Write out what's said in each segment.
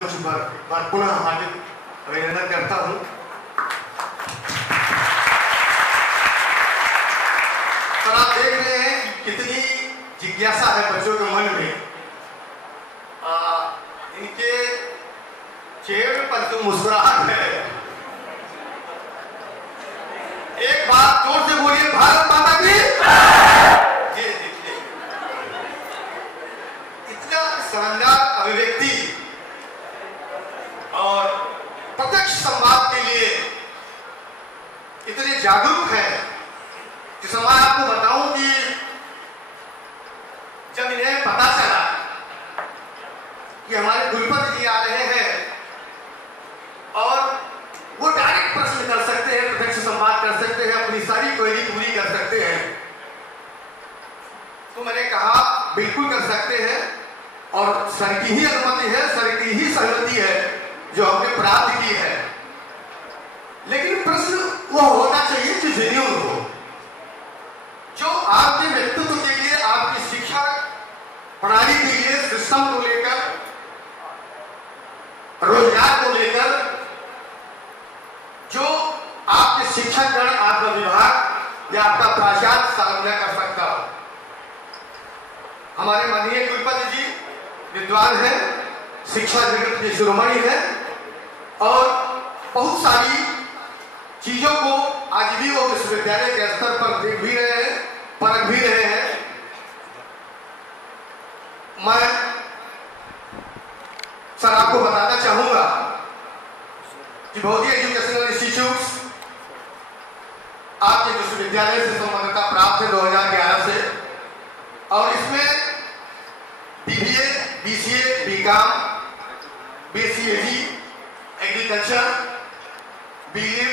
पुनः हार्दिक अभिनंदन करता हूँ। सर, आप देख रहे हैं कितनी जिज्ञासा है बच्चों के मन में। इनके चेहरे पर जो मुस्कुराहट है, एक बार जोर से बोलिए, भारत माता की। ये देखिए इतना शानदार अभिव्यक्ति और प्रत्यक्ष संवाद के लिए इतने जागरूक है कि मैं आपको बताऊं कि जब इन्हें पता चला कि हमारे कुलपति जी आ रहे हैं और वो डायरेक्ट प्रश्न कर सकते हैं, प्रत्यक्ष संवाद कर सकते हैं, अपनी सारी क्वेरी पूरी कर सकते हैं, तो मैंने कहा बिल्कुल कर सकते हैं और सर की ही अनुमति है, सर की ही सहमति है जो हमने प्राप्त की है। लेकिन प्रश्न वो होना चाहिए जो जेन्युइन हो, जो आपके व्यक्तित्व के लिए, आपकी शिक्षा प्रणाली के लिए, सिस्टम को लेकर, रोजगार को लेकर, जो आपके शिक्षकगण, आपका विभाग या आपका प्राचार्य सामना कर सकता हो। हमारे माननीय कुलपति जी विद्वान हैं, शिक्षा जगत के शिरोमणि है और बहुत सारी चीजों को आज भी वो विश्वविद्यालय के स्तर पर देख भी रहे हैं, परख भी रहे हैं। मैं सर आपको बताना चाहूंगा कि भौतिक एजुकेशनल इंस्टीट्यूट आपके विश्वविद्यालय से संबद्धता प्राप्त है 2011 से, और इसमें BBA, BCA, BCom, BSc agriculture, BLIM,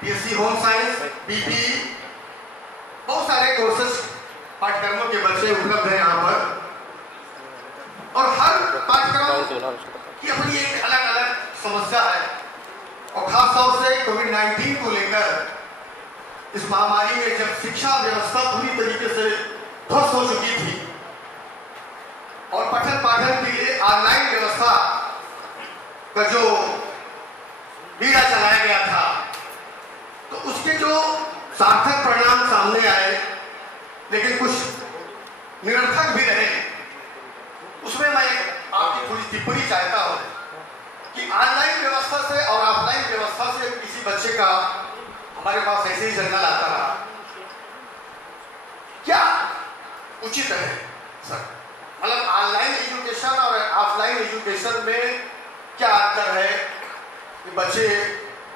BSc home science, BPE, बहुत सारे कोर्सेस पाठ्यक्रमों के बच्चे उपलब्ध हैं यहाँ पर। और हर पाठ्यक्रम की अपनी एक अलग अलग समस्या है और खास तौर से कोविड-19 को लेकर इस महामारी में जब शिक्षा व्यवस्था पूरी तरीके से ध्वस्त हो चुकी थी और पठन पाठन के लिए ऑनलाइन व्यवस्था का जो बीड़ा चलाया गया था, तो उसके जो सार्थक परिणाम सामने आए लेकिन कुछ निरर्थक भी रहे, उसमें मैं आपकी थोड़ी टिप्पणी चाहता हूं कि ऑनलाइन व्यवस्था से और ऑफलाइन व्यवस्था से किसी बच्चे का हमारे पास ऐसे ही जंगल आता रहा, क्या उचित है सर? मतलब ऑनलाइन एजुकेशन और ऑफलाइन एजुकेशन में क्या अंतर है कि बच्चे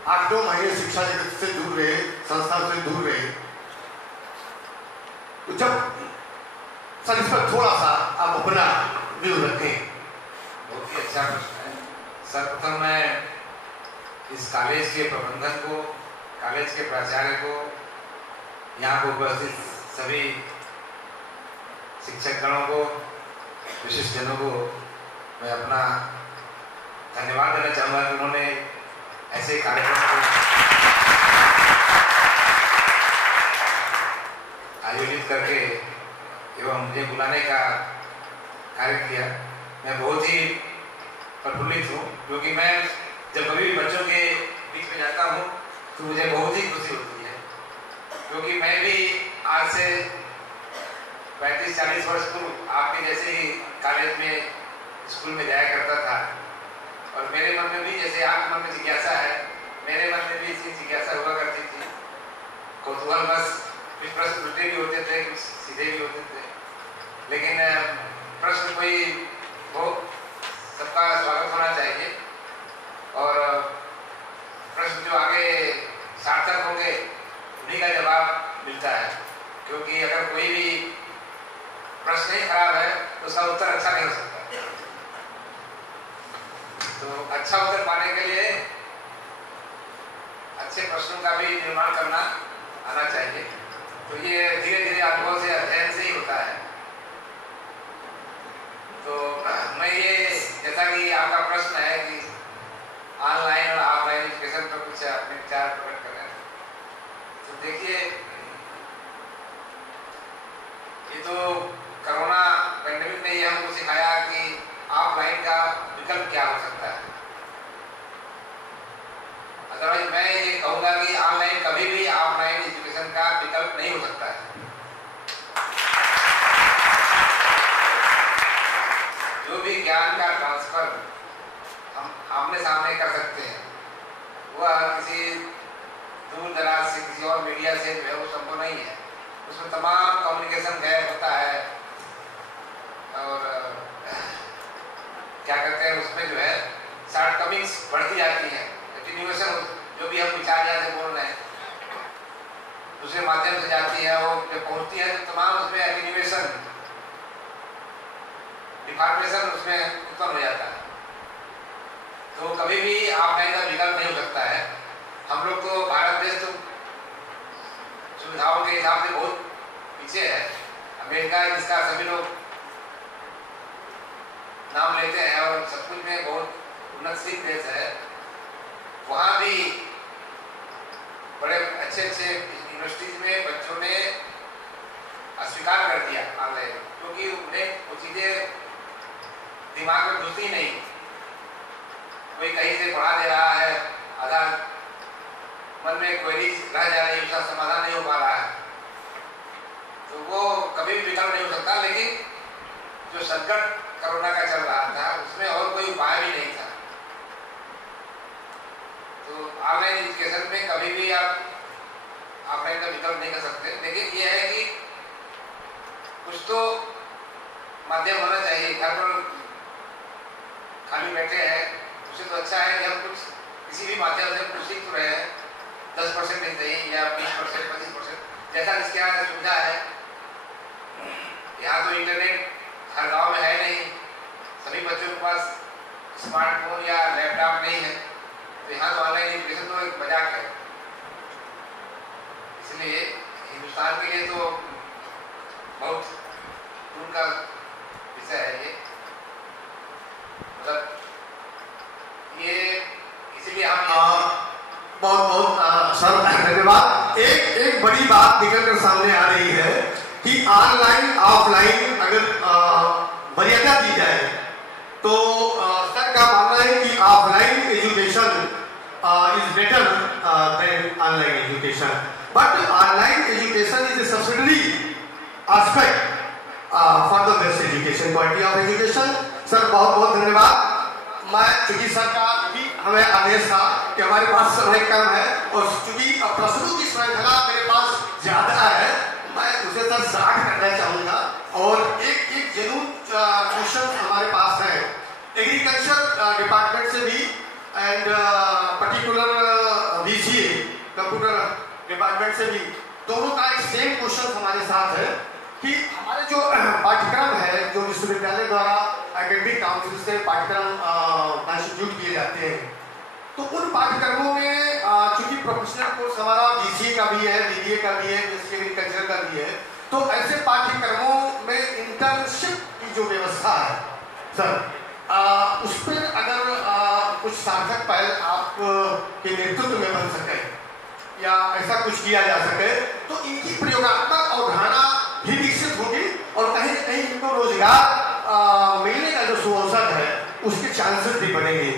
8-9 महीने शिक्षा जगत से दूर रहे, संस्था से दूर रहे? तो जब सर इस पर थोड़ा सा आप अपना व्यू रखें। बहुत ही अच्छा प्रश्न है। सर्वप्रथम मैं इस कॉलेज के प्रबंधन को, कॉलेज के प्राचार्य को, यहाँ पर उपस्थित सभी शिक्षकगणों को, विशिष्टजनों को मैं अपना धन्यवाद देना चाहूँगा कि उन्होंने ऐसे कार्यक्रम को आयोजित करके एवं मुझे बुलाने का कार्य किया। मैं बहुत ही प्रफुल्लित हूँ, क्योंकि मैं जब कभी भी बच्चों के बीच में जाता हूँ तो मुझे बहुत ही खुशी होती है, क्योंकि मैं भी आज से 35-40 वर्ष पूर्व आपके जैसे ही कॉलेज में, स्कूल में जाया करता था और मेरे मन में भी, जैसे आपके मन में जिज्ञासा है, मेरे मन में भी इसी जिज्ञासा हुआ करती थी। कौतूहल बस कुछ प्रश्न उल्टे भी होते थे, कुछ सीधे भी होते थे, लेकिन प्रश्न कोई हो, सबका स्वागत होना चाहिए और प्रश्न जो आगे सार्थक होंगे उन्हीं का जवाब मिलता है, क्योंकि अगर कोई भी प्रश्न ही खराब है तो उसका उत्तर अच्छा नहीं हो सकता। तो अच्छा उत्तर पाने के लिए अच्छे प्रश्नों का भी निर्माण करना आना चाहिए। तो ये धीरे धीरे अनुभव से, अध्ययन से ही होता है। तो मैं ये, जैसा कि आपका प्रश्न है कि ऑनलाइन और ऑफलाइन एजुकेशन पर कुछ अपने विचार प्रकट कर रहे हैं, तो देखिए ये तो कोरोना पेंडेमिक ने ये हमको सिखाया कि ऑफलाइन का विकल्प क्या हो सकता है। अदरवाइज मैं ये कहूँगा कि ऑनलाइन कभी भी ऑफलाइन एजुकेशन का विकल्प नहीं हो सकता है। जो भी ज्ञान का ट्रांसफर हम आमने सामने कर सकते हैं, वह किसी दूर दराज से किसी और मीडिया से जो है वो संभव नहीं है। उसमें तमाम कम्युनिकेशन गैप होता है और क्या कहते हैं, उसमें जो है शॉर्टकमिंग्स बढ़ती जाती हैं। एटीन्यूएशन जो भी हम विचार यहाँ से बोल रहे हैं दूसरे माध्यम से जाती है, वो जब पहुँचती है तो तमाम उसमें एटीन्यूएशन डिफॉर्मेशन उसमें उत्पन्न हो जाता है। तो कभी भी ऑफलाइन का विकल्प नहीं हो सकता है। हम लोग तो भारत देश तो सुविधाओं के हिसाब से बहुत पीछे है। अमेरिका जिसका सभी लोग नाम लेते हैं और सब कुछ में बहुत उन्नतशील देश है, वहाँ भी बड़े अच्छे अच्छे यूनिवर्सिटीज में बच्चों ने अस्वीकार कर दिया ऑनलाइन, क्योंकि उन्हें वो चीज़ें दिमाग में घुसती नहीं। कोई कहीं से पढ़ा दे रहा है, आधा मन में क्वेरीज रह जा रही है, उसका समाधान नहीं हो पा रहा है, तो वो कभी भी विकल्प नहीं हो सकता। लेकिन जो संकट कोरोना का चल रहा था उसमें और कोई उपाय भी नहीं था। तो ऑनलाइन एजुकेशन में कभी भी आप ऑफलाइन का विकल्प नहीं कर सकते। लेकिन ये है कि कुछ तो माध्यम होना चाहिए। घर पर खाली बैठे हैं, उससे तो अच्छा है कि हम कुछ किसी भी माध्यम से कुछ सीख रहे हैं। 10% नहीं चाहिए या 20%, 25%, जैसा जिसके यहाँ सुविधा है। यहाँ तो इंटरनेट हर गांव में है नहीं, सभी बच्चों के पास स्मार्टफोन या लैपटॉप नहीं है, तो यहाँ तो ऑनलाइन एजुकेशन तो एक मजाक है। इसलिए हिंदुस्तान के लिए तो बहुत दूर का विषय है ये। मतलब ये इसीलिए हम बहुत बहुत सर धन्यवाद। एक बड़ी बात निकल कर सामने आ रही है कि ऑनलाइन ऑफलाइन अगर मर्यादा दी जाए तो सर का मानना है कि offline education is better than online education, but online education is a subsidiary aspect for the best education, quality of education. Sir बहुत बहुत धन्यवाद। मैं चूंकि सर का भी हमें आदेश था कि हमारे पास समय कम है और चूंकि प्रश्नों की श्रृंखला मेरे पास ज्यादा है, मैं उसे सर स्टार्ट करना चाहूँगा। और एक जरूर क्वेश्चन हमारे पास है एग्रीकल्चर डिपार्टमेंट से भी and particular BCA computer department से भी, दोनों का एक सेम क्वेश्चन हमारे साथ है कि हमारे जो पाठ्यक्रम है जो विश्वविद्यालय द्वारा एकेडमिक काउंसिल से पाठ्यक्रम कंस्टिट्यूट किए जाते हैं, तो उन पाठ्यक्रमों में चूंकि प्रोफेशनल कोर्स हमारा BCA का भी है, BBA का भी है, एग्रीकल्चर का भी है, तो ऐसे पाठ्यक्रमों में इंटर्नशिप की जो व्यवस्था है सर, उस पर अगर कुछ सार्थक पहल आप के नेतृत्व में बन सके या ऐसा कुछ किया जा सके तो इनकी प्रयोगात्मक अवधारणा भी विकसित होगी और कहीं न कहीं इनको रोजगार मिलने का जो सुअवसर है उसके चांसेस भी बढ़ेंगे।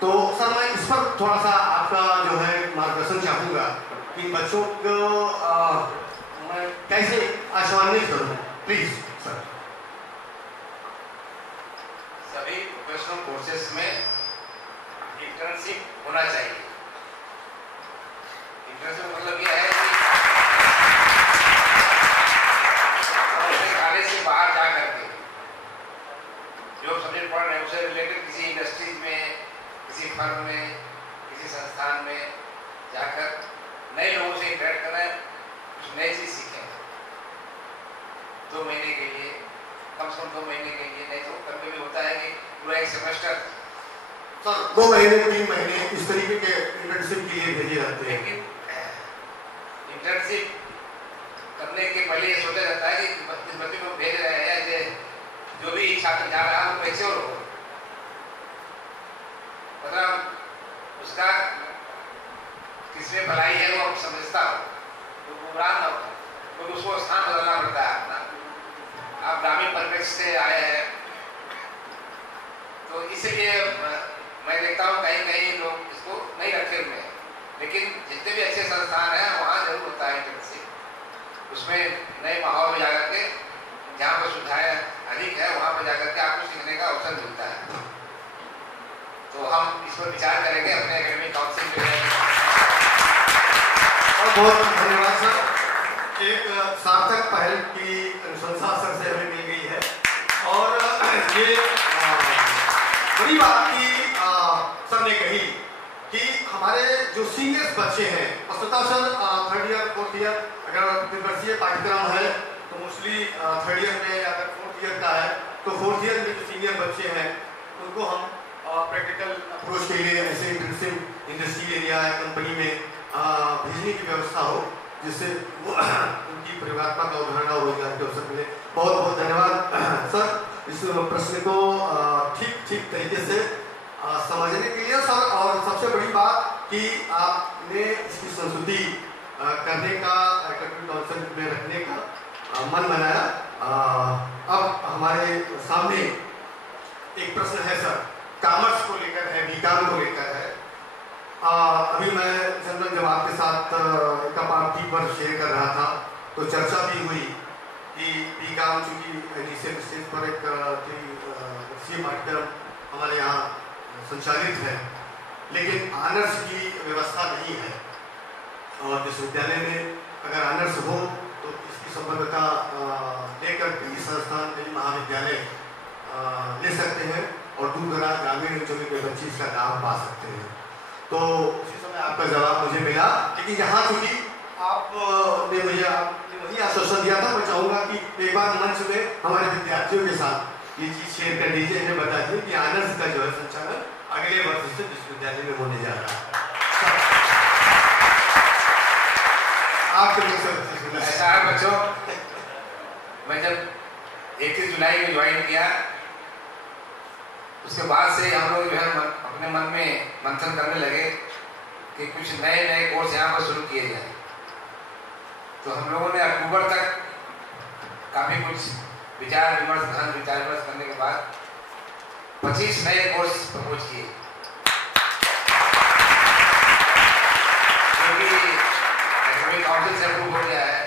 तो सर मैं इस पर थोड़ा सा आपका जो है मार्गदर्शन चाहूँगा कि बच्चों को मैं कैसे आश्वानित करूँ, प्लीज सर। सभी प्रोफेशनल कोर्सेज में इंटर्नशिप होना चाहिए। इंटर्नशिप मतलब यह है कि कॉलेज से बाहर जा करके जो सब्जेक्ट पढ़ रहे हैं उससे रिलेटेड किसी इंडस्ट्रीज में, किसी फर्म में, किसी संस्थान में जाकर नए लोगों से इंटरेक्ट करें, कुछ नई चीज सीखें। 2 महीने के लिए, कम से कम 2 महीने के लिए, नहीं तो कभी भी होता है कि पूरा एक सेमेस्टर सर 2 महीने 3 महीने इस तरीके के इंटर्नशिप के लिए भेजे जाते हैं। लेकिन इंटर्नशिप करने के पहले ये सोचा जाता है कि जिस बच्चे को भेज रहे हैं या जो भी छात्र जा रहा है वो कैसे हो, मतलब उसका किसमें भलाई है वो समझता हो, वो गुमराह ना हो, क्योंकि उसको स्थान बदलना पड़ता है अपना। आप ग्रामीण परिवेश से आए हैं, इसलिए मैं देखता हूँ कहीं कहीं लोग इसको नहीं रखे हुए हैं, लेकिन जितने भी अच्छे संस्थान हैं वहाँ जरूर होता है इंटर्नशिप। उसमें नए माहौल में जाकर के, जहाँ पर सुविधाएं अधिक है वहाँ पर जाकर के आपको सीखने का अवसर मिलता है। तो हम इस पर विचार करेंगे अपने एकेडमिक काउंसिल में। और बहुत धन्यवाद सर, एक सार्थक पहल की अनुशंसा सर से हमें मिल गई है और ये बड़ी बात की सर ने कही कि हमारे जो सीनियर्स बच्चे हैं, वस्तुतः sir 3rd year 4th year अगर त्रिवर्षीय पाठ्यक्रम है तो मोस्टली 3rd ईयर में, अगर 4th ईयर का है तो 4th ईयर में जो सीनियर बच्चे हैं उनको हम प्रैक्टिकल अप्रोच के लिए ऐसे इंडस्ट्री एरिया या कंपनी में भेजने की व्यवस्था हो, जिससे वो उनकी परिवारत्मक अवधारणा और रोजगार के अवसर मिले। बहुत बहुत धन्यवाद सर इस प्रश्न को ठीक तरीके से समझने के लिए सर। और सबसे बड़ी बात कि आपने इसकी संस्तुति करने का, एकेडमिक काउंसिल में रखने का मन बनाया। अब हमारे सामने एक प्रश्न है सर, कॉमर्स को लेकर है, बीकॉम को लेकर है। अभी मैं जनरल जब आपके साथ एक पार्टी पर शेयर कर रहा था तो चर्चा भी हुई कि बीकॉम चूँकि इनिशियल स्टेज पर एक पाठ्यक्रम हमारे यहाँ संचालित है, लेकिन ऑनर्स की व्यवस्था नहीं है। और विश्वविद्यालय में अगर ऑनर्स हो तो इसकी संबद्धता लेकर कई संस्थान, कई महाविद्यालय ले सकते हैं और दूर दराज ग्रामीण अंचलों के बच्चे इसका लाभ पा सकते हैं। तो उसी समय आपका जवाब मुझे मिला, लेकिन यहाँ चूँकि आपने मुझे वही आश्वासन दिया था, मैं चाहूँगा कि एक बार मंच में हमारे विद्यार्थियों के साथ ये चीज़ शेयर कर दीजिए, हमें बता दीजिए कि ऑनर्स का जो है संचालन अगले वर्ष से विश्वविद्यालय में होने जा रहा है। आपके ऐसा है बच्चों, मैं जब 31 जुलाई को ज्वाइन किया उसके बाद से हम लोग जो है अपने मन में मंथन करने लगे कि कुछ नए नए कोर्स यहाँ पर शुरू किए जाए। तो हम लोगों ने अक्टूबर तक काफी कुछ विचार विमर्श करने के बाद 25 नए कोर्स प्रपोज किए, क्योंकि एकेडमिक काउंसिल से अप्रूव हो गया है,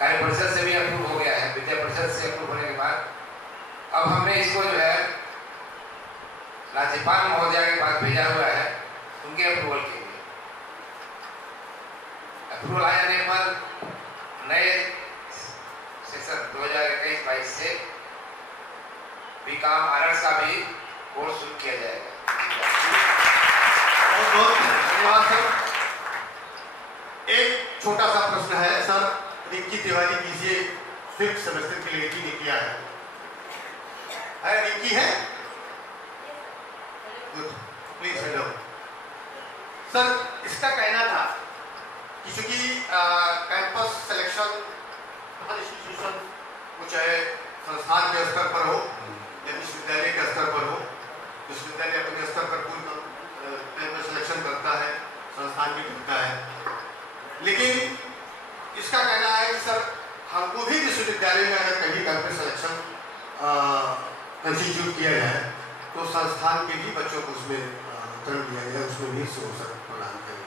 कार्य परिषद से भी अप्रूव हो गया है, विद्या परिषद से अप्रूव होने के बाद अब हमने इसको जो है राज्यपाल महोदया के पास भेजा हुआ है उनके अप्रूवल के लिए। अप्रूवल आ जाने पर नए सेशन 2021-22 से बीकॉम ऑनर्स का भी कोर्स शुरू किया जाएगा। बहुत बहुत धन्यवाद सर। एक छोटा सा प्रश्न है सर, रिंकी तिवारी कीजिए, 5th सेमेस्टर की लड़की ने किया है रिंकी है? Good, please hello sir. इसका कहना था कि चूंकि कैंपस सिलेक्शन हर इंस्टीट्यूशन को, चाहे संस्थान के स्तर पर हो या विश्वविद्यालय के स्तर पर हो, विश्वविद्यालय अपने स्तर पर पूर्ण कैंपस सिलेक्शन करता है, संस्थान भी करता है, लेकिन इसका कहना है कि सर हमको भी विश्वविद्यालय में अगर कभी कैंपस सिलेक्शन इंस्टीट्यूट किया जाए तो संस्थान के भी बच्चों को उसमें उत्तरण दिया जाए, उसमें भी अवसर प्रदान करें,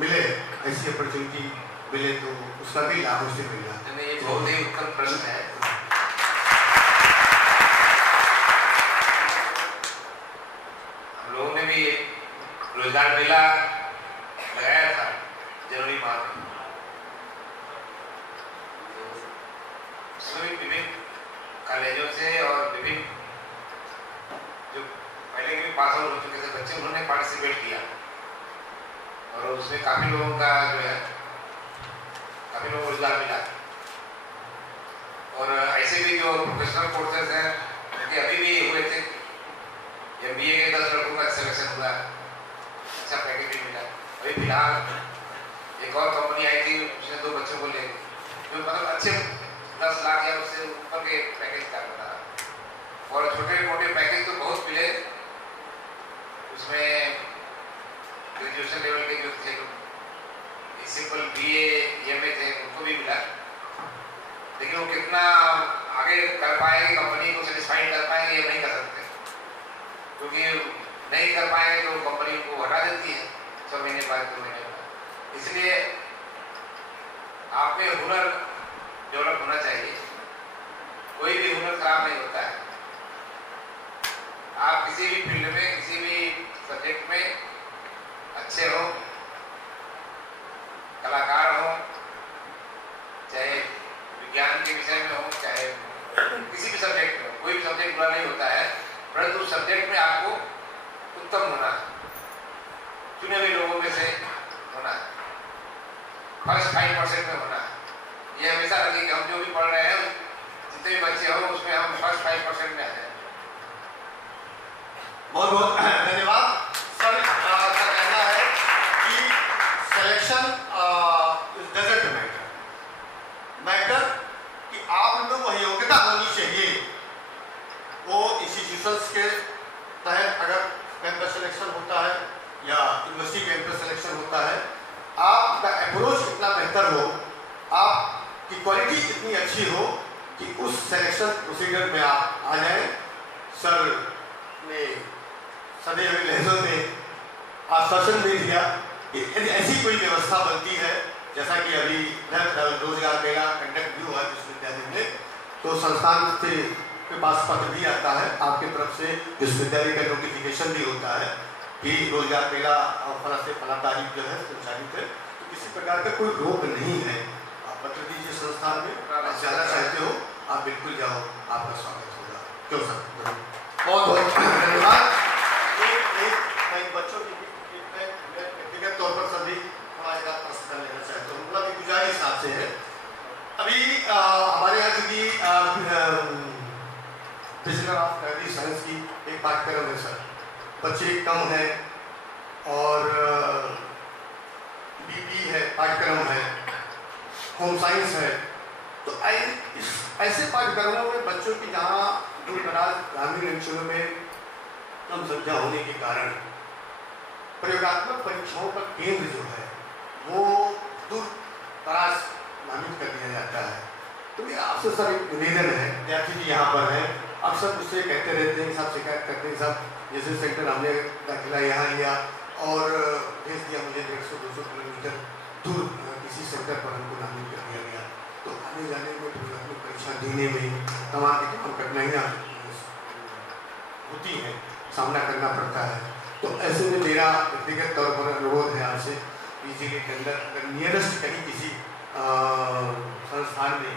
मिले ऐसी अपॉर्चुनिटी मिले तो उसका भी लाभ उसे मिल जाता है। ये बहुत ही उत्तम प्रश्न है। हम लोगों ने भी रोजगार मेला लगाया था जनवरी माह में, उसमें विभिन्न कॉलेजों से और विभिन्न जो पहले के पास आउट हो चुके थे बच्चे, उन्होंने पार्टिसिपेट किया और उसमें काफी लोगों का जो है काफी लोगों को रोजगार मिला। और ऐसे भी जो प्रोफेशनल कोर्सेज हैं उनके अभी भी हुए थे, MBA के 10 लड़कों का सिलेक्शन हुआ, अच्छा पैकेज भी मिला। अभी फिलहाल एक और कंपनी आई थी, उसने 2 बच्चों को ले, जो मतलब अच्छे 10 लाख या उससे ऊपर के पैकेज का बता, और छोटे मोटे पैकेज तो बहुत मिले। उसमें ग्रेजुएशन लेवल के जो थे, सिंपल BA MA थे, उनको भी मिला, लेकिन वो कितना आगे कर पाएंगे, कंपनी को सेटिस्फाई कर पाएंगे, ये नहीं कर सकते। इसलिए आप में हुनर डेवलप होना चाहिए। कोई भी हुनर खराब नहीं होता है। आप किसी भी फील्ड में, किसी भी सब्जेक्ट में अच्छे हो, कलाकार हो, चाहे विज्ञान के विषय में हो, चाहे किसी भी सब्जेक्ट में हो, कोई भी सब्जेक्ट बुरा नहीं होता है, परंतु उस सब्जेक्ट में आपको उत्तम होना, चुने हुए लोगों में से होना, फर्स्ट 5% में होना। ये हमेशा लगे कि हम जो भी पढ़ रहे हैं, जितने भी बच्चे हो, उसमें हम फर्स्ट 5% में आ जाए। बहुत बहुत धन्यवाद सर। का कहना है कि सिलेक्शन डजंट मैटर कि आप में वह योग्यता होनी चाहिए। वो इंस्टीट्यूशंस के तहत अगर कैंपस सिलेक्शन होता है या यूनिवर्सिटी कैंपस सिलेक्शन होता है, आपका अप्रोच इतना बेहतर हो, आपकी क्वालिटी इतनी अच्छी हो कि उस सिलेक्शन प्रोसीजर में आप आ जाएं। सर ने सदैव लहजों में आश्वासन दे दिया कि यदि ऐसी कोई व्यवस्था बनती है, जैसा कि अभी रोजगार मेला कंडक्ट भी हुआ विश्वविद्यालय में, तो संस्थान से के पास पत्र भी आता है, आपकी तरफ से विश्वविद्यालय का नोटिफिकेशन भी होता है कि रोजगार मेला फला से फला तारीख जो है संचालित है, तो किसी प्रकार का कोई रोक नहीं है। आप पत्र दीजिए संस्थान में, आप जाना चाहते हो आप बिल्कुल जाओ, आपका स्वागत होगा। क्यों सर? बहुत बहुत धन्यवाद। एक बच्चों की व्यक्तिगत तौर पर सभी हमारे साथ प्रश्न कर लेना चाहते हो, मतलब गुजारिश आपसे है। अभी हमारे यहाँ चूंकि बैचलर ऑफ एग्री साइंस की एक पाठ्यक्रम है सर, बच्चे कम हैं और बीपी है, पाठ्यक्रम है, होम साइंस है, तो ऐसे पाठ्यक्रमों में बच्चों की जहाँ दूर दराज ग्रामीण अंचलों में कम संख्या होने के कारण प्रयोगात्मक परीक्षाओं का केंद्र जो है वो दूर दराज नामित कर दिया जाता है। तो मेरा आपसे सर एक निवेदन है, विद्यार्थी जी यहाँ पर है, अक्सर मुझसे कहते रहते हैं, साहब शिकायत करते हैं, साहब जैसे सेंटर हमने दाखिला यहाँ लिया और भेज दिया मुझे 150-200 किलोमीटर दूर किसी सेंटर पर हमको नामित कर दिया गया, तो आने जाने में प्रयोगात्मक परीक्षा देने में तमाम कठिनाइयाँ होती हैं, सामना करना पड़ता है। तो ऐसे में मेरा व्यक्तिगत तौर पर अनुरोध है आपसे, जिले के अंदर अगर नियरेस्ट कहीं किसी संस्थान में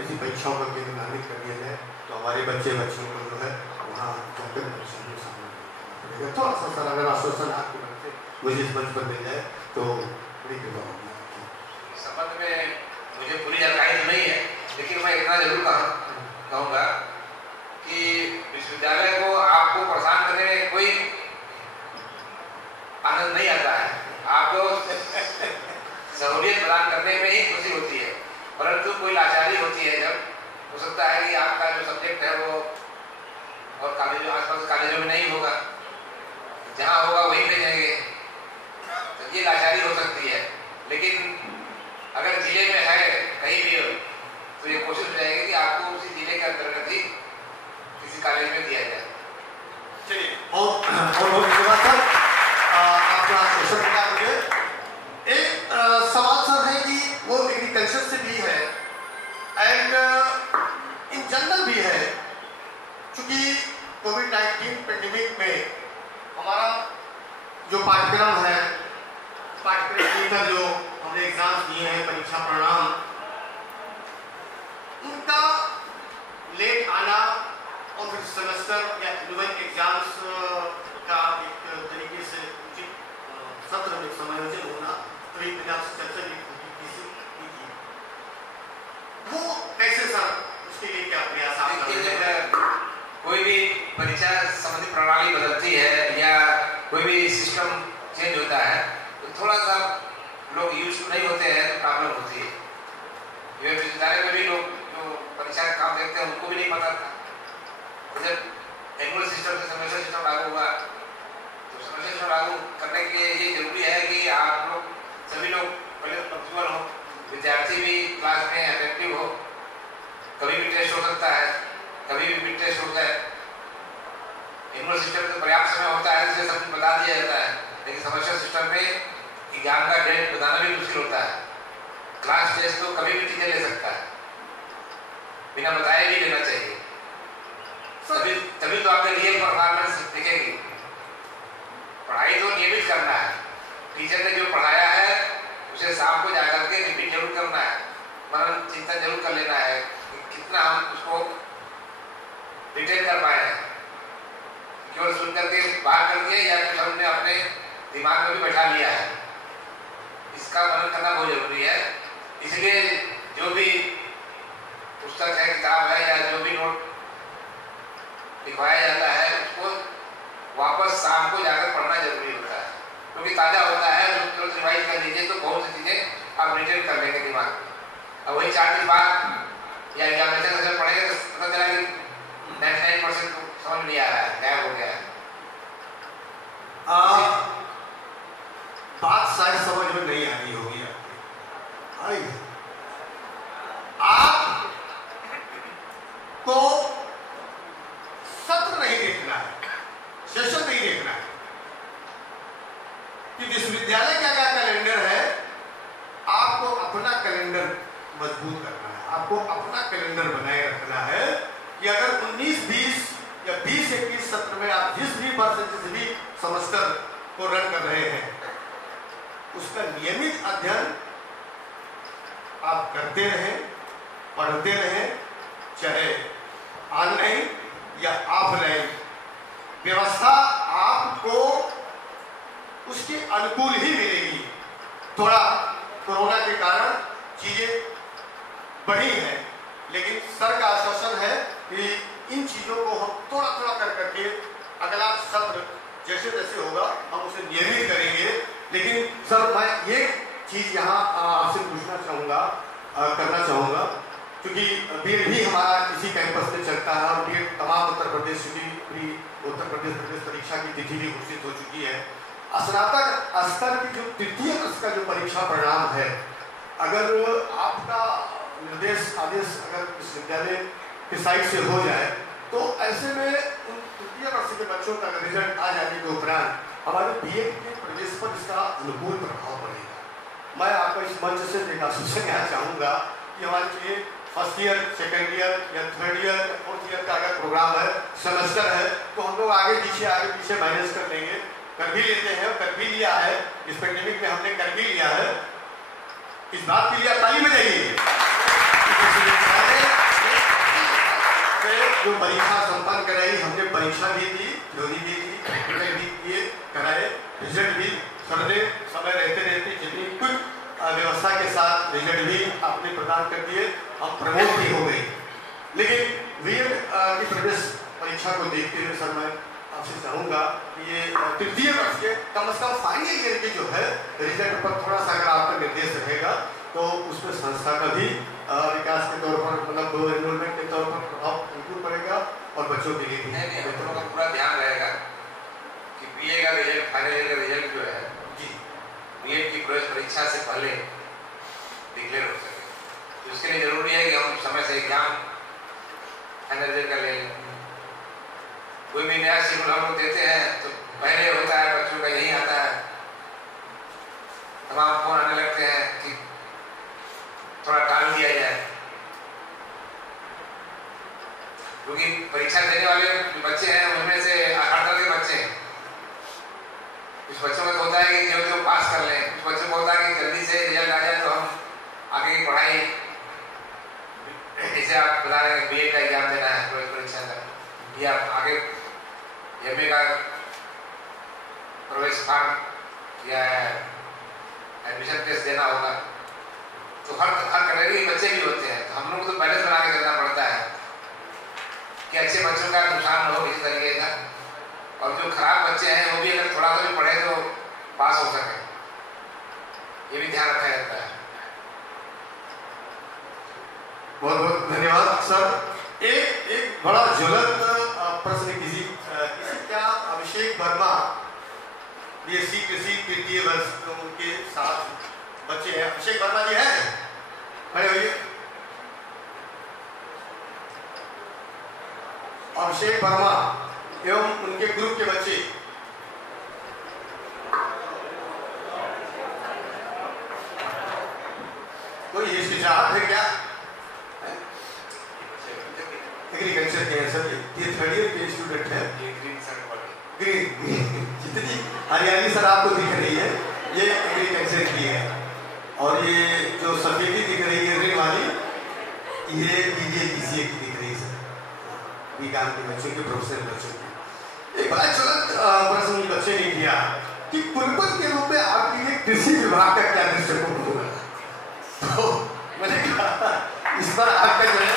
ऐसी परीक्षाओं का केंद्र नामित कर दिया जाए तो हमारे बच्चों को जो है वहाँ जाकर परीक्षा में सामना करना पड़ेगा। थोड़ा सा सर अगर आश्वासन आपकी तरफ से मुझे इस मंच पर मिल जाए तो बड़ी कृपा होगी। संबंध में मुझे पूरी जानकारी तो नहीं है, लेकिन मैं इतना जरूर कहूँगा कि विश्वविद्यालय को आपको परेशान करने में कोई आनंद नहीं आता है, आपको सहूलियत प्रदान करने में ही खुशी होती है, परंतु कोई लाचारी होती है जब हो सकता है कि आपका जो सब्जेक्ट है वो और कॉलेजों आसपास कॉलेजों में नहीं होगा, जहाँ होगा वहीं ले जाएंगे, तो ये लाचारी हो सकती है। लेकिन अगर जिले में है कहीं भी हो तो ये कोशिश रहेगी कि आपको उसी जिले के अंतर्गत ही किसी कॉलेज में दिया जाए। चलिए बहुत धन्यवाद सर, आपका क्वेश्चन बता मुझे। एक सवाल सर है कि वो एग्रीकल्चर से भी है एंड इन जनरल भी है, क्योंकि कोविड-19 पेंडेमिक में हमारा जो पाठ्यक्रम है, पाठ्यक्रम लेकर जो हमने एग्जाम्स दिए हैं, परीक्षा परिणाम, उनका लेट आना और फिर सेमेस्टर या एनुअल एग्जाम्स का एक तरीके से उचित सत्र में समायोजन होना, तो एक मैंने आपसे चर्चा की थी, वो कैसे सर, उसके लिए क्या प्रयास आप कर रहे हैं? कोई भी परीक्षा संबंधी प्रणाली बदलती है या कोई भी सिस्टम चेंज होता है तो थोड़ा सा लोग यूज नहीं होते हैं तो प्रॉब्लम होती है। विश्वविद्यालय में भी लोग जो परीक्षा का काम देखते हैं उनको भी नहीं पता था, जब एनुअल सिस्टम से सेमेस्टर सिस्टम लागू हुआ तो सेमेस्टर सिस्टम लागू करने के लिए ये जरूरी है कि आप लोग सभी लोग पहले पंक्चुअल हो, विद्यार्थी भी क्लास में अटेंटिव हो, कभी भी टेस्ट हो सकता है, कभी भी मिड टेस्ट होता है, एनुअल सिस्टम में पर्याप्त समय होता है इसलिए सब बता दिया जाता है, लेकिन सेमेस्टर सिस्टम में एग्जाम का डेट बताना भी मुश्किल होता है। क्लास टेस्ट तो कभी भी टीचर ले सकता है, बिना बताए भी लेना चाहिए, तभी तो आपका रियल परफॉर्मेंस दिखेगी। पढ़ाई तो नियमित करना है, टीचर ने जो पढ़ाया है उसे शाम को जाकर के रिपीट जरूर करना है, मनन चिंतन जरूर कर लेना है कितना हम उसको रिटेन कर पाए हैं, केवल सुन करके बात कर दिया या फिर हमने अपने दिमाग में भी बैठा लिया है। इसका मनन करना बहुत जरूरी है। इसलिए जो भी पुस्तक है, किताब है या जो भी नोट लिखवाया जाता है उसको वापस शाम को जाकर पढ़ना जरूरी होता है, क्योंकि ताजा होता है। तुरंत रिवाइज कर लीजिए तो बहुत सी चीजें आप रिटेन कर लेंगे दिमाग में। अब वही 4 दिन बाद या एग्जामिनेशन से पढ़ेंगे तो पता चला कि 99% समझ नहीं आ रहा है, गायब हो गया है। बात शायद समझ में नहीं आ रही होगी आप को सत्र नहीं देखना है, सेशन नहीं देखना है कि विश्वविद्यालय का क्या कैलेंडर है। आपको अपना कैलेंडर मजबूत करना है, आपको अपना कैलेंडर बनाए रखना है कि अगर 19-20 या 20-21 सत्र में आप जिस भी वर्ष जिस भी सेमेस्टर को रन कर रहे हैं उसका नियमित अध्ययन आप करते रहें, पढ़ते रहें, चाहे ऑनलाइन या ऑफलाइन। व्यवस्था आपको उसके अनुकूल ही मिलेगी। थोड़ा कोरोना के कारण चीजें बढ़ी हैं, लेकिन सर का आश्वासन है कि इन चीजों को हम थोड़ा थोड़ा कर करके अगला सत्र जैसे जैसे होगा हम उसे नियमित करेंगे। लेकिन सर मैं एक चीज यहाँ आपसे पूछना चाहूँगा, करना चाहूँगा, क्योंकि बीएड भी हमारा इसी कैंपस में चलता है और बीएड तमाम उत्तर प्रदेश की उत्तर प्रदेश परीक्षा की तिथि भी घोषित हो चुकी है। स्नातक स्तर की जो तृतीय वर्ष का जो परीक्षा परिणाम है, अगर आपका निर्देश आदेश अगर विश्वविद्यालय की साइड से हो जाए तो ऐसे में उन तृतीय वर्ष के बच्चों का रिजल्ट आ जाने के उपरांत हमारे बीएड के प्रदेश पर इसका अनुकूल प्रभाव पड़ेगा। मैं आपको इस मंच से एक आश्वासन देना चाहूँगा कि हमारे लिए फर्स्ट ईयर, सेकेंड ईयर या थर्ड ईयर या फोर्थ ईयर का अगर प्रोग्राम है, सेमेस्टर है, तो हम लोग आगे पीछे मैनेज कर लेंगे, कर भी लेते हैं, कर भी लिया है। इस पेंडेमिक में हमने कर भी लिया है। इस बात के लिए ताली बजाइए। जो परीक्षा संपन्न कराई, हमने परीक्षा भी दी, थ्योरी भी दी, प्रैक्टिकल भी किए, कराए, रिजल्ट भी सरने समय रहते जितनी कुछ व्यवस्था के साथ रिजल्ट भी आपने प्रदान कर दिए, हम प्रमोट भी हो गए। लेकिन बीएड की प्रवेश परीक्षा को देखते हुए सर मैं आपसे चाहूँगा कि ये तृतीय वर्ष के कम से कम फाइनल ईयर के जो है रिजल्ट पर थोड़ा सा अगर आपका निर्देश रहेगा तो उसमें संस्था का भी विकास के तौर पर, मतलब एनरोलमेंट के तौर पर प्रभाव बिल्कुल पड़ेगा और बच्चों के लिए भी हम लोगों का पूरा ध्यान रहेगा कि बीए का रिजल्ट, फाइनल ईयर का रिजल्ट जो है जी बीएड की प्रवेश परीक्षा से पहले डिक्लेयर हो सके। तो इसके लिए जरूरी है कि हम समय से एग्जाम फाइनल ईयर का ले लें। कोई भी नया शेड्यूल हम लोग देते हैं तो पहले होता है बच्चों का यही आता है, तमाम फोन आने लगते हैं कि थोड़ा टाल दिया जाए, क्योंकि परीक्षा देने वाले बच्चे हैं उनमें से 18 के बच्चे हैं। कुछ बच्चों का तो होता है कि जो पास कर लें, कुछ बच्चों को होता है कि जल्दी से रिजल्ट आ जाए तो हम आगे की पढ़ाई, जैसे आप बता रहे हैं बीए का एग्जाम देना है, प्रवेश परीक्षा का, या आगे एमए का प्रवेश फॉर्म या एडमिशन टेस्ट देना होगा, तो हर कैटेगरी के बच्चे भी होते हैं। तो हम लोग को तो बैलेंस बना के चलना पड़ता है कि अच्छे बच्चों का नुकसान हो किसी तरीके का, और जो खराब बच्चे हैं वो भी अगर थोड़ा सा भी पढ़े तो पास हो सके, ये भी ध्यान रखा जाता है। बहुत बहुत धन्यवाद सर। एक बड़ा ज्वलंत प्रश्न किसी क्या अभिषेक वर्मा बीएससी कृषि तृतीय वर्ष उनके साथ बच्चे हैं, अभिषेक वर्मा जी हैं, खड़े होइए। अभिषेक वर्मा एवं उनके ग्रुप के बच्चे एग्रीकल्चर के हैं सर, ये थर्ड ईयर के स्टूडेंट हैं। ये ग्रीन शर्ट वाले, ग्रीन जितनी हरियाली सर आपको दिख रही है ये एग्रीकल्चर की है, और ये जो सफेदी दिख रही है रेड वाली ये BBA BCA की दिख रही है सर, बीकाम के बच्चों के, प्रोफेशनल बच्चों की। एक बड़ा ज्वलंत प्रश्न बच्चे ने किया कि कुलपति के रूप में आपके लिए कृषि विभाग का क्या दृष्टिकोण होगा, तो मैंने कहा इस बार आपका जो है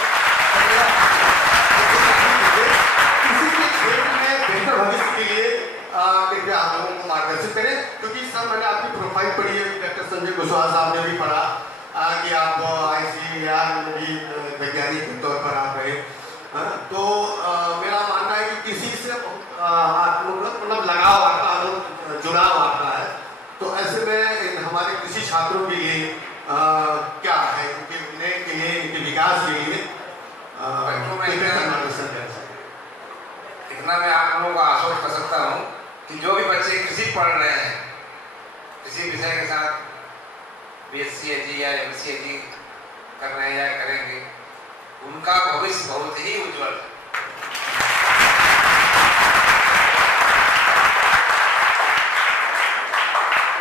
किसी के क्षेत्र में बेहतर भविष्य के लिए कृपया आप लोगों को मार्गदर्शन करें, क्योंकि सर मैंने आपकी प्रोफाइल पढ़ी है, डॉक्टर संजय कुशवाहा साहब ने भी पढ़ा कि आप ICAR में भी वैज्ञानिक के तौर पर आप रहे, तो मेरा मानना है कि किसी से मतलब लगाव आता है, जुड़ाव आता है, तो ऐसे में हमारे कृषि छात्रों के लिए क्या है, इनके उन्नयन के लिए, इनके विकास के लिए मार्गदर्शन कर सकते। इतना मैं आप लोगों को आश्वस्त कर सकता हूँ कि जो भी बच्चे कृषि पढ़ रहे हैं, किसी विषय के साथ BSc AG या MSc AG कर रहे हैं या करेंगे, उनका भविष्य बहुत ही उज्जवल है।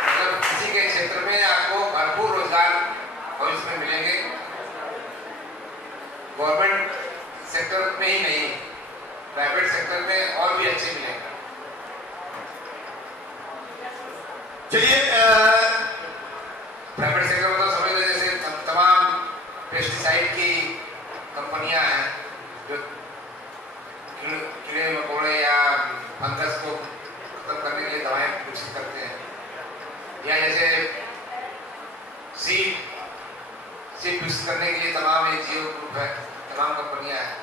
मतलब कृषि के क्षेत्र में आपको भरपूर रोजगार भविष्य में मिलेंगे, गवर्नमेंट सेक्टर में ही नहीं, प्राइवेट सेक्टर में और भी अच्छे मिलेंगे। चलिए प्राइवेट सेक्टर में तो समझ लो जैसे तमाम पेस्टिसाइड की कंपनियां हैं जो कीड़े मकोड़े या फंगस को खत्म करने के लिए दवाएं विकसित करते हैं, या जैसे सीड विकसित करने के लिए तमाम NGO ग्रुप है, तमाम कंपनियां हैं।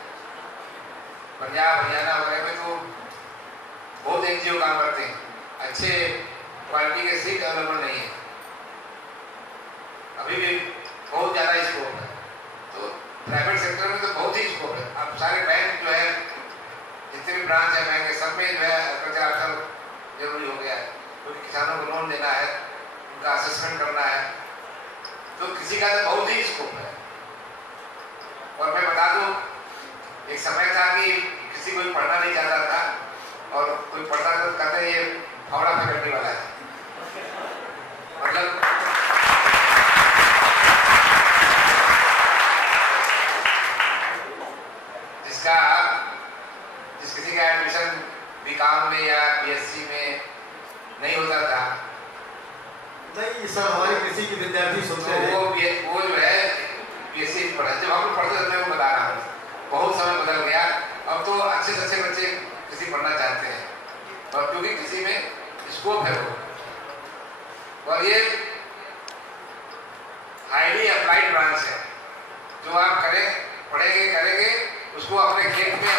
पंजाब हरियाणा वगैरह में तो बहुत NGO काम करते हैं, अच्छे क्वालिटी के सीड अवेलेबल नहीं है, अभी भी बहुत ज़्यादा स्कोप है। तो प्राइवेट सेक्टर में तो बहुत ही स्कोप है। अब सारे बैंक जो है, जितने भी ब्रांच है बैंक के, सब में जो है एग्रीकल्चर अफसर जरूरी हो गया है, क्योंकि किसानों को लोन देना है, उनका असेसमेंट करना है, तो किसी का तो बहुत ही स्कोप है। और मैं बता दूं, एक समय था कि किसी कोई पढ़ना नहीं चाहता था, और कोई पढ़ता तो कहते ये फावड़ा फैकल्टी वाला है, मतलब जिस किसी का एडमिशन बीकॉम में या BSc में नहीं होता था, नहीं सर हमारे कृषि के विद्यार्थी सोचते हैं वो जो है BSc पढ़ा, जब हम लोग पढ़ते थे मैं वो बता रहा हूँ, बहुत समय बदल गया। अब तो अच्छे से अच्छे बच्चे कृषि पढ़ना चाहते हैं, और क्योंकि कृषि में स्कोप है वो, और ये हाईली अप्लाइड ब्रांच है, जो आप पढ़ेंगे करेंगे उसको अपने खेत में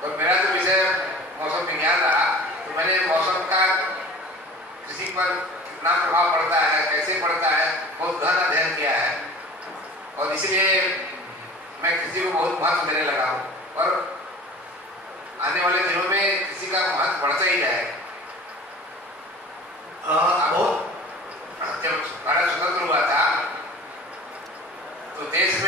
तो मेरा जो विषय मौसम विज्ञान रहा, तो मैंने मौसम का कृषि पर कितना प्रभाव पड़ता है, कैसे पड़ता है, बहुत गहन अध्ययन किया है, और इसलिए मैं कृषि को बहुत महत्व देने लगा हूँ, और आने वाले दिनों में कृषि का महत्व बढ़ता ही जाएगा। जब भारत स्वतंत्र हुआ था तो देश में